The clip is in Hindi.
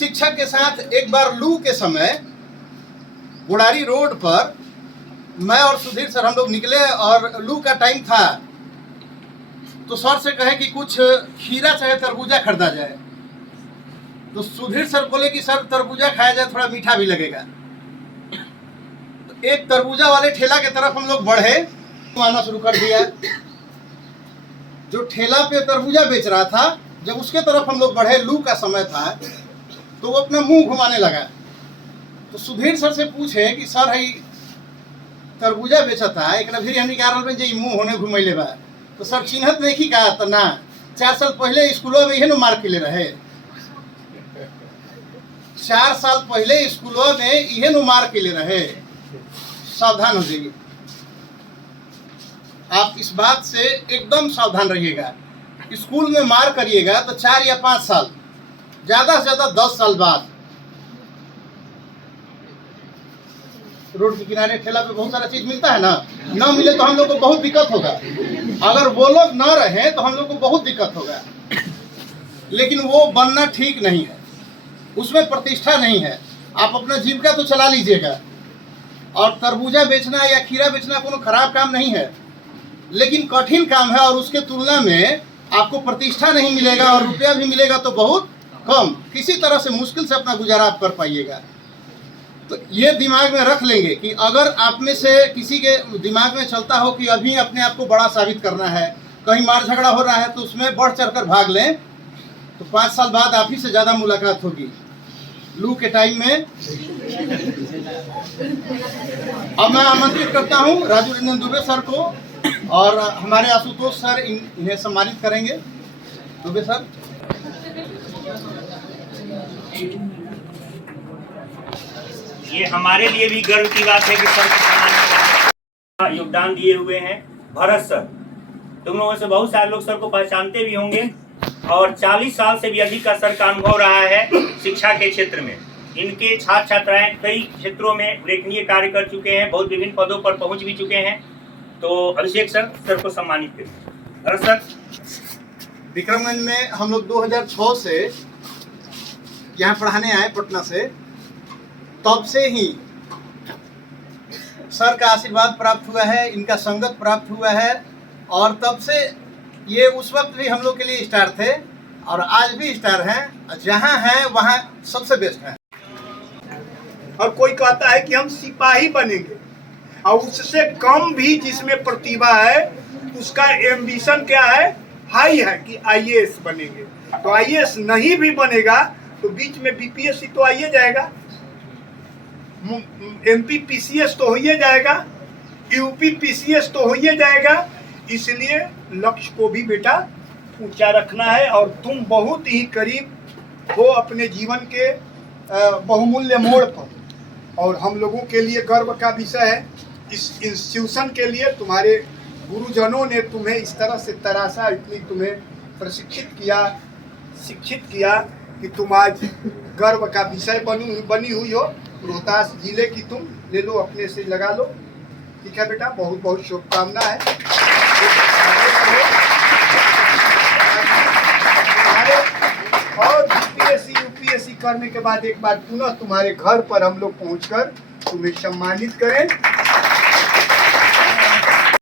शिक्षक के साथ एक बार लू के समय गुड़ारी रोड पर मैं और सुधीर सर हम लोग निकले और लू का टाइम था, तो सर से कहे कि कुछ खीरा चाहे तरबूजा खरीदा जाए। तो सुधीर सर बोले कि सर तरबूजा खाया जाए, थोड़ा मीठा भी लगेगा। तो एक तरबूजा वाले ठेला के तरफ हम लोग बढ़े, आना शुरू कर दिया। जो ठेला पे तरबूजा बेच रहा था, जब उसके तरफ हम लोग बढ़े, लू का समय था, तो वो अपना मुंह घुमाने लगा। तो सुधीर सर से पूछे कि सर है तरबूजा बेचता है, एक फिर हमने कहा मुंह होने घुमैले बा। तो सर चिन्हत नहीं कहा तो ना 4 साल पहले स्कूलों में यही मार के ले रहे, 4 साल पहले स्कूलों में यही मार के ले रहे। सावधान हो जाइए, आप इस बात से एकदम सावधान रहिएगा। स्कूल में मार करिएगा तो 4 या 5 साल, ज्यादा से ज्यादा 10 साल बाद। रोड के किनारे ठेला पे बहुत सारा चीज मिलता है ना मिले तो हम लोग को बहुत दिक्कत होगा। अगर वो लोग न रहे तो हम लोग को बहुत दिक्कत होगा। लेकिन वो बनना ठीक नहीं है, उसमें प्रतिष्ठा नहीं है। आप अपना जीविका तो चला लीजिएगा, और तरबूजा बेचना या खीरा बेचना कोनो खराब काम नहीं है, लेकिन कठिन काम है और उसके तुलना में आपको प्रतिष्ठा नहीं मिलेगा और रुपया भी मिलेगा तो बहुत कम। किसी तरह से मुश्किल से अपना गुजारा आप कर पाइएगा। तो ये दिमाग में रख लेंगे कि अगर आप में से किसी के दिमाग में चलता हो कि अभी अपने आप को बड़ा साबित करना है, कहीं मार झगड़ा हो रहा है तो उसमें बढ़ चढ़कर भाग लें, तो 5 साल बाद आप ही से ज़्यादा मुलाकात होगी लू के टाइम में। अब मैं आमंत्रित करता हूँ राजू रंजन दुबे सर को, और हमारे आशुतोष सर इन्हें सम्मानित करेंगे। दुबे सर। ये हमारे लिए भी गर्व की बात है कि सर योगदान दिए हुए हैं। भरत सर, तुम लोगों से बहुत सारे लोग सर को पहचानते भी होंगे, और 40 साल से भी अधिक का सर का अनुभव रहा है शिक्षा के क्षेत्र में। इनके छात्र छात्राएं कई क्षेत्रों में उल्लेखनीय कार्य कर चुके हैं, बहुत विभिन्न पदों पर पहुंच भी चुके हैं। तो अभिषेक सर को सम्मानित करें। भरत सर। विक्रमगंज में हम लोग 2006 से यहाँ पढ़ाने आए पटना से, तब से ही सर का आशीर्वाद प्राप्त हुआ है, इनका संगत प्राप्त हुआ है, और तब से ये उस वक्त भी हम लोग के लिए स्टार थे और आज भी स्टार हैं। जहाँ हैं वहाँ सबसे बेस्ट है। और कोई कहता है कि हम सिपाही बनेंगे, और उससे कम भी जिसमें प्रतिभा है उसका एम्बिशन क्या है, हाई है कि आईएएस बनेंगे। तो आईएएस नहीं भी बनेगा तो बीच में बीपीएससी तो आइए जाएगा, एमपी पीसीएस तो हो ही जाएगा, यूपी पीसीएस तो हो ही जाएगा। इसलिए लक्ष्य को भी बेटा ऊंचा रखना है, और तुम बहुत ही करीब हो अपने जीवन के बहुमूल्य मोड़ पर। और हम लोगों के लिए गर्व का विषय है, इस इंस्टीट्यूशन के लिए तुम्हारे गुरुजनों ने तुम्हें इस तरह से तराशा, इतनी तुम्हें प्रशिक्षित किया, शिक्षित किया कि तुम आज गर्व का विषय बनी हुई हो। रोहतास जिले की तुम ले लो, अपने से लगा लो। ठीक है बेटा, बहुत बहुत शुभकामना है। और बीपीएससी यूपीएससी करने के बाद एक बार पुनः तुम्हारे घर पर हम लोग पहुंचकर तुम्हें सम्मानित करें।